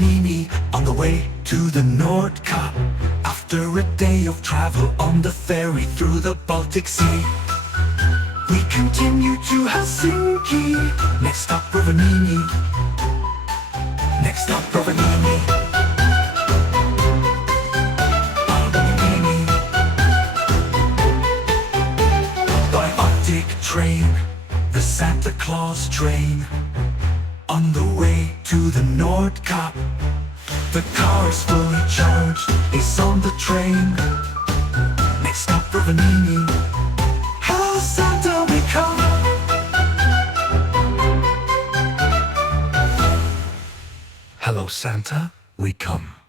Rovaniemi, on the way to the Nordkap. After a day of travel on the ferry through the Baltic Sea, we continue to Helsinki. Next stop Rovaniemi. Next stop Rovaniemi. Rovaniemi. By Arctic train, the Santa Claus train, on the way to the Nordkap. The car is fully charged, it's on the train. Next stop Rovaniemi. How Santa we come. Hello Santa, we come.